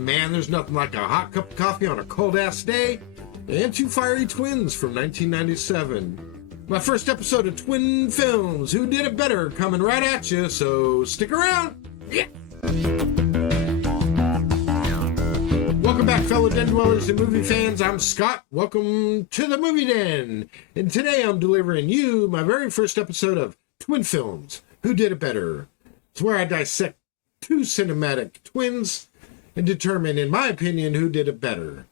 Man, there's nothing like a hot cup of coffee on a cold-ass day, and two fiery twins from 1997. My first episode of Twin Films, Who Did It Better, coming right at you, so stick around. Yeah. Welcome back, fellow den dwellers and movie fans. I'm Scott. Welcome to the Movie Den. And today I'm delivering you my very first episode of Twin Films, Who Did It Better. It's where I dissect two cinematic twins and determine, in my opinion, who did it better.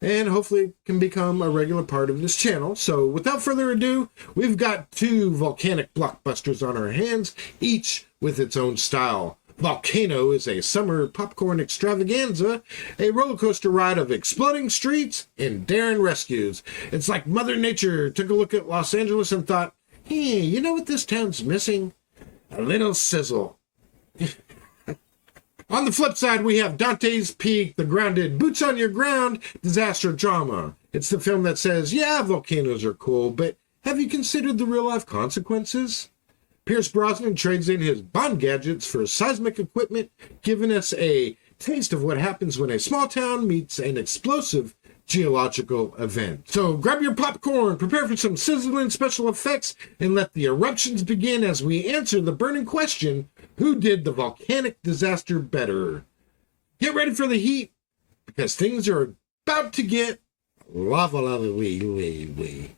And hopefully can become a regular part of this channel. So without further ado, we've got two volcanic blockbusters on our hands, each with its own style. Volcano is a summer popcorn extravaganza, a roller coaster ride of exploding streets and daring rescues. It's like Mother Nature took a look at Los Angeles and thought, hey, you know what this town's missing? A little sizzle. On the flip side, we have Dante's Peak, the grounded, boots-on-your-ground disaster drama. It's the film that says, yeah, volcanoes are cool, but have you considered the real-life consequences? Pierce Brosnan trades in his Bond gadgets for seismic equipment, giving us a taste of what happens when a small town meets an explosive geological event. So grab your popcorn, prepare for some sizzling special effects, and let the eruptions begin as we answer the burning question, who did the volcanic disaster better? Get ready for the heat, because things are about to get lava-lava-wee-wee-wee.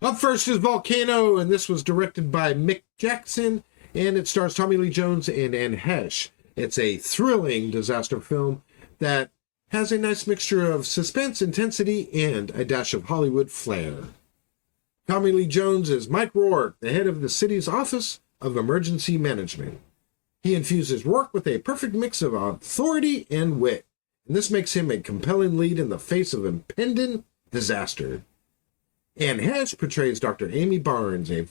Up first is Volcano, and this was directed by Mick Jackson, and it stars Tommy Lee Jones and Anne Heche. It's a thrilling disaster film that has a nice mixture of suspense, intensity, and a dash of Hollywood flair. Tommy Lee Jones is Mike Rourke, the head of the city's Office of Emergency Management. He infuses Rourke with a perfect mix of authority and wit, and this makes him a compelling lead in the face of impending disaster. Anne Heche portrays Dr. Amy Barnes, a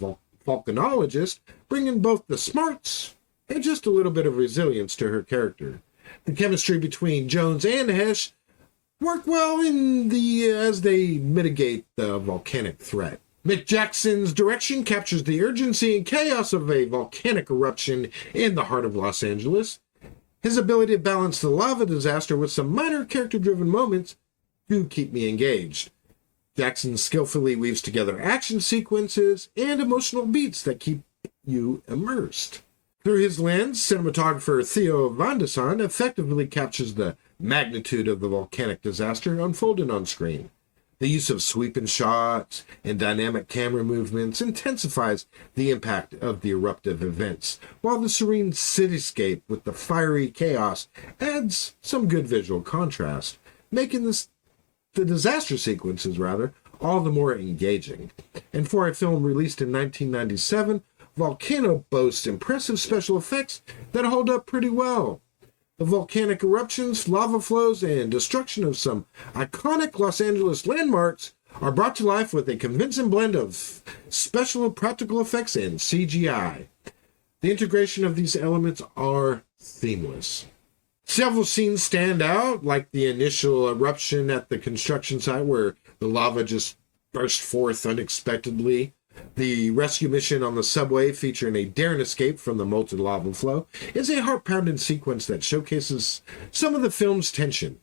volcanologist, bringing both the smarts and just a little bit of resilience to her character. The chemistry between Jones and Heche work well as they mitigate the volcanic threat. Mick Jackson's direction captures the urgency and chaos of a volcanic eruption in the heart of Los Angeles. His ability to balance the lava disaster with some minor character-driven moments do keep me engaged. Jackson skillfully weaves together action sequences and emotional beats that keep you immersed. Through his lens, cinematographer Theo Van de Sande effectively captures the magnitude of the volcanic disaster unfolding on screen. The use of sweeping shots and dynamic camera movements intensifies the impact of the eruptive events, while the serene cityscape with the fiery chaos adds some good visual contrast, making the disaster sequences, all the more engaging. And for a film released in 1997, Volcano boasts impressive special effects that hold up pretty well. The volcanic eruptions, lava flows, and destruction of some iconic Los Angeles landmarks are brought to life with a convincing blend of special practical effects and CGI. The integration of these elements are seamless. Several scenes stand out, like the initial eruption at the construction site where the lava just burst forth unexpectedly. The rescue mission on the subway, featuring a daring escape from the molten lava flow, is a heart-pounding sequence that showcases some of the film's tension.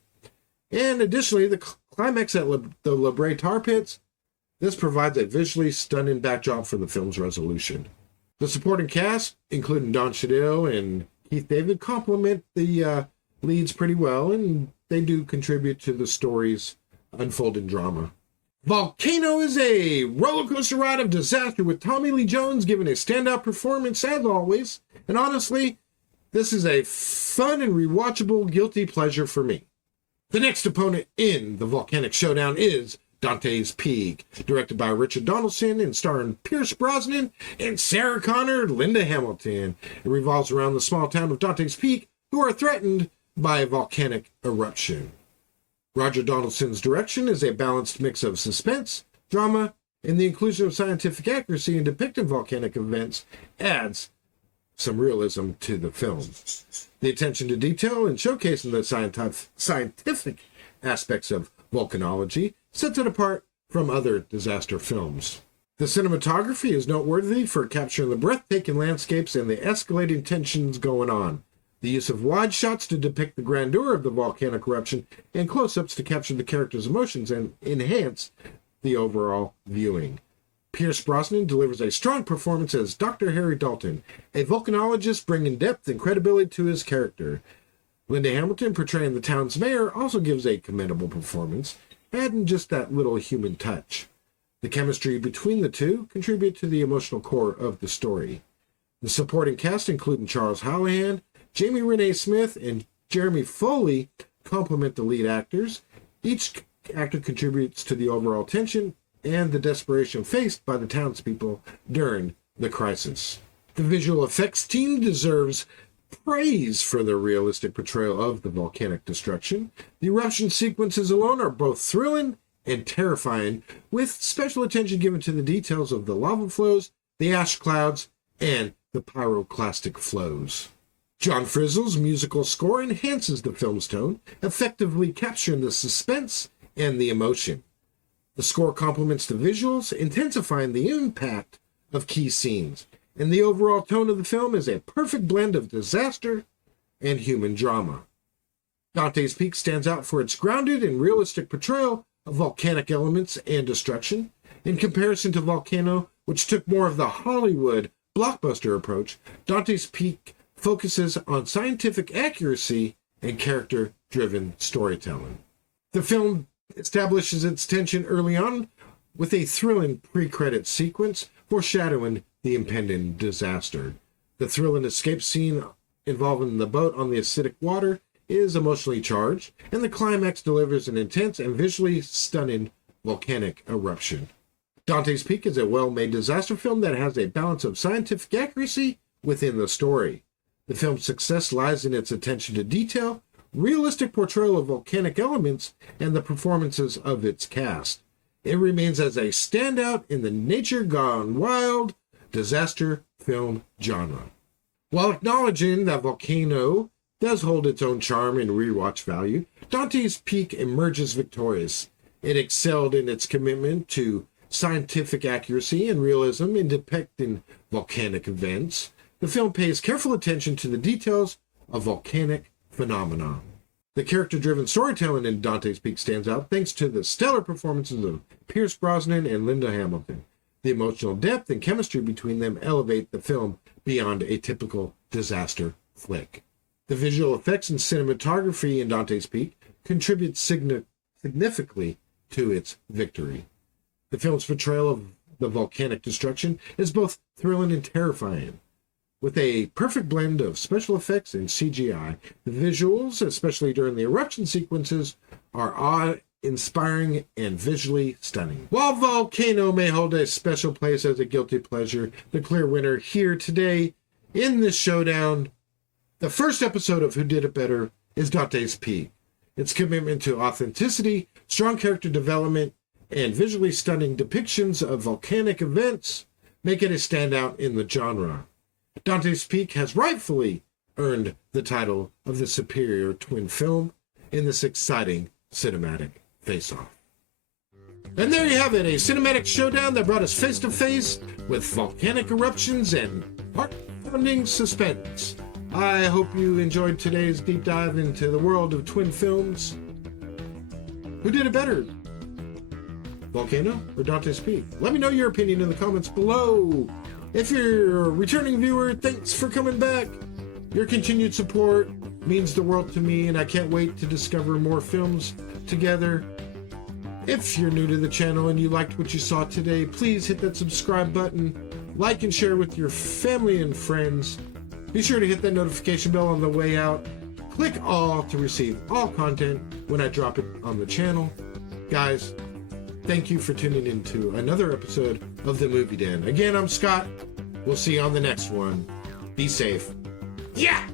And additionally, the climax at the La Brea tar pits, this provides a visually stunning backdrop for the film's resolution. The supporting cast, including Don Cheadle and Keith David, complement the leads pretty well, and they do contribute to the story's unfolding drama. Volcano is a roller coaster ride of disaster, with Tommy Lee Jones giving a standout performance as always. And honestly, this is a fun and rewatchable guilty pleasure for me. The next opponent in the Volcanic Showdown is Dante's Peak, directed by Richard Donaldson and starring Pierce Brosnan and Sarah Connor, Linda Hamilton. It revolves around the small town of Dante's Peak, who are threatened by a volcanic eruption. Roger Donaldson's direction is a balanced mix of suspense, drama, and the inclusion of scientific accuracy in depicting volcanic events adds some realism to the film. The attention to detail and showcasing the scientific aspects of volcanology sets it apart from other disaster films. The cinematography is noteworthy for capturing the breathtaking landscapes and the escalating tensions going on. The use of wide shots to depict the grandeur of the volcanic eruption and close-ups to capture the characters' emotions and enhance the overall viewing. Pierce Brosnan delivers a strong performance as Dr. Harry Dalton, a volcanologist bringing depth and credibility to his character. Linda Hamilton, portraying the town's mayor, also gives a commendable performance, adding just that little human touch. The chemistry between the two contribute to the emotional core of the story. The supporting cast, including Charles Hallahan, Jamie Renee Smith, and Jeremy Foley, complement the lead actors. Each actor contributes to the overall tension and the desperation faced by the townspeople during the crisis. The visual effects team deserves praise for their realistic portrayal of the volcanic destruction. The eruption sequences alone are both thrilling and terrifying, with special attention given to the details of the lava flows, the ash clouds, and the pyroclastic flows. John Frizzle's musical score enhances the film's tone, effectively capturing the suspense and the emotion. The score complements the visuals, intensifying the impact of key scenes, and the overall tone of the film is a perfect blend of disaster and human drama. Dante's Peak stands out for its grounded and realistic portrayal of volcanic elements and destruction. In comparison to Volcano, which took more of the Hollywood blockbuster approach, Dante's Peak focuses on scientific accuracy and character-driven storytelling. The film establishes its tension early on with a thrilling pre-credit sequence foreshadowing the impending disaster. The thrilling escape scene involving the boat on the acidic water is emotionally charged, and the climax delivers an intense and visually stunning volcanic eruption. Dante's Peak is a well-made disaster film that has a balance of scientific accuracy within the story. The film's success lies in its attention to detail, realistic portrayal of volcanic elements, and the performances of its cast. It remains as a standout in the nature gone wild disaster film genre. While acknowledging that Volcano does hold its own charm and rewatch value, Dante's Peak emerges victorious. It excelled in its commitment to scientific accuracy and realism in depicting volcanic events. The film pays careful attention to the details of volcanic phenomena. The character-driven storytelling in Dante's Peak stands out thanks to the stellar performances of Pierce Brosnan and Linda Hamilton. The emotional depth and chemistry between them elevate the film beyond a typical disaster flick. The visual effects and cinematography in Dante's Peak contribute significantly to its victory. The film's portrayal of the volcanic destruction is both thrilling and terrifying. With a perfect blend of special effects and CGI, the visuals, especially during the eruption sequences, are awe-inspiring and visually stunning. While Volcano may hold a special place as a guilty pleasure, the clear winner here today in this showdown, the first episode of Who Did It Better, is Dante's Peak. Its commitment to authenticity, strong character development, and visually stunning depictions of volcanic events make it a standout in the genre. Dante's Peak has rightfully earned the title of the superior twin film in this exciting cinematic face-off. And there you have it, a cinematic showdown that brought us face-to-face with volcanic eruptions and heart-pounding suspense. I hope you enjoyed today's deep dive into the world of twin films. Who did it better? Volcano or Dante's Peak? Let me know your opinion in the comments below. If you're a returning viewer, thanks for coming back. Your continued support means the world to me, and I can't wait to discover more films together. If you're new to the channel and you liked what you saw today, please hit that subscribe button, like and share with your family and friends. Be sure to hit that notification bell on the way out. Click all to receive all content when I drop it on the channel. Guys, thank you for tuning in to another episode of The Movie Den. Again, I'm Scott. We'll see you on the next one. Be safe. Yeah!